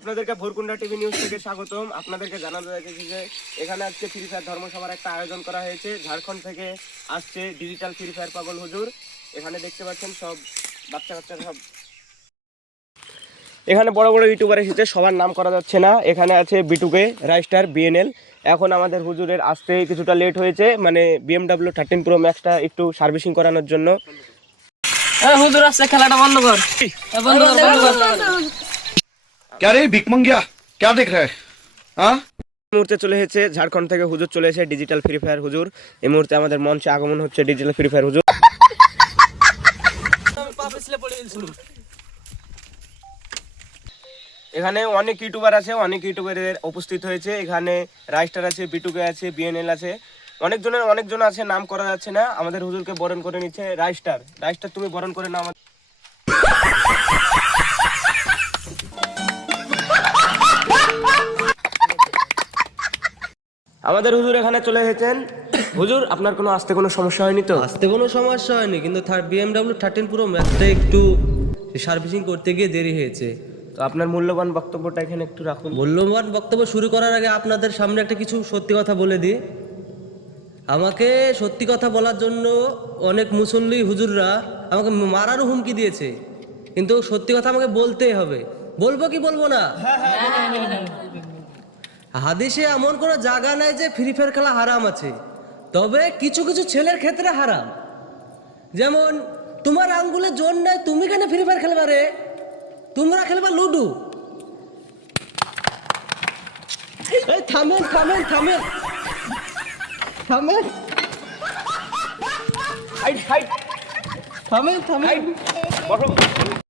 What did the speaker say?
আপনাদেরকে ভোরকুন্ডা TV news থেকে স্বাগতম। আপনাদেরকে জানাতে চাইছি যে এখানে আজকে ফ্রি ফায়ার ধর্মসভার একটা আয়োজন করা হয়েছে। ঝাড়খণ্ড থেকে আসছে ডিজিটাল ফ্রি ফায়ার পাগল হুজুর। এখানে দেখতে পাচ্ছেন সব বাচ্চা কাচ্চারা সব এখানে বড় বড় ইউটিউবার এসেছে, সবার নাম করা যাচ্ছে না। এখানে আছে বিটুকে, রাইস্টার, বিএনএল। এখন আমাদের হুজুরের আসতে কিছুটা লেট হয়েছে, মানে BMW 13 Pro Maxটা একটু সার্ভিসিং করানোর জন্য। হুজুর আসছে, খেলাটা বন্ধ কর। বন্ধ কর, বন্ধ কর। क्या रे भिक मंगिया क्या देख रहा है हाँ? এই মুহূর্তে চলে এসেছে ঝাড়খণ্ড থেকে হুজুর, চলে এসেছে ডিজিটাল ফ্রি ফায়ার হুজুর। এই মুহূর্তে আমাদের মঞ্চে আগমন হচ্ছে ডিজিটাল ফ্রি ফায়ার হুজুর। এখানে অনেক ইউটিউবার আছে, অনেক ইউটিউবারের উপস্থিত হয়েছে। এখানে রাইস্টার আছে, বিটুকে আছে, বিএনএল আছে, অনেকজন আছে, নাম করা যাচ্ছে না। আমাদের হুজুরকে বরণ করে নিচ্ছে রাইস্টার। রাইস্টার তুমি বরণ করে নাও। আমাদের হুজুর এখানে চলে এসেছেন। হুজুর, আপনার কোনো আসতে কোনো সমস্যা হয়নি তো? আসতে কোনো সমস্যা হয়নি, কিন্তু BMW 13 Pro Maxটা একটু সার্ভিসিং করতে গিয়ে দেরি হয়েছে। তো আপনার মূল্যবান বক্তব্যটা এখানে একটু রাখুন। মূল্যবান বক্তব্য শুরু করার আগে আপনাদের সামনে একটা কিছু সত্যি কথা বলে দিই। আমাকে সত্যি কথা বলার জন্য অনেক মুসল্লি হুজুররা আমাকে মারারও হুমকি দিয়েছে, কিন্তু সত্যি কথা আমাকে বলতেই হবে। বলবো কি বলবো না? হাদিসে এমন কোনো জায়গা নাই যে ফ্রি ফায়ার খেলা হারাম আছে, তবে কিছু কিছু ছেলের ক্ষেত্রে হারাম। যেমন তোমার আঙ্গুলে জোর নাই, তুমি কেন ফ্রি ফায়ার খেলবা রে? তোমরা খেলবা লুডু। এই থামেন থামেন থামেন থামেন হাইট হাইট থামেন থামেন। বসো।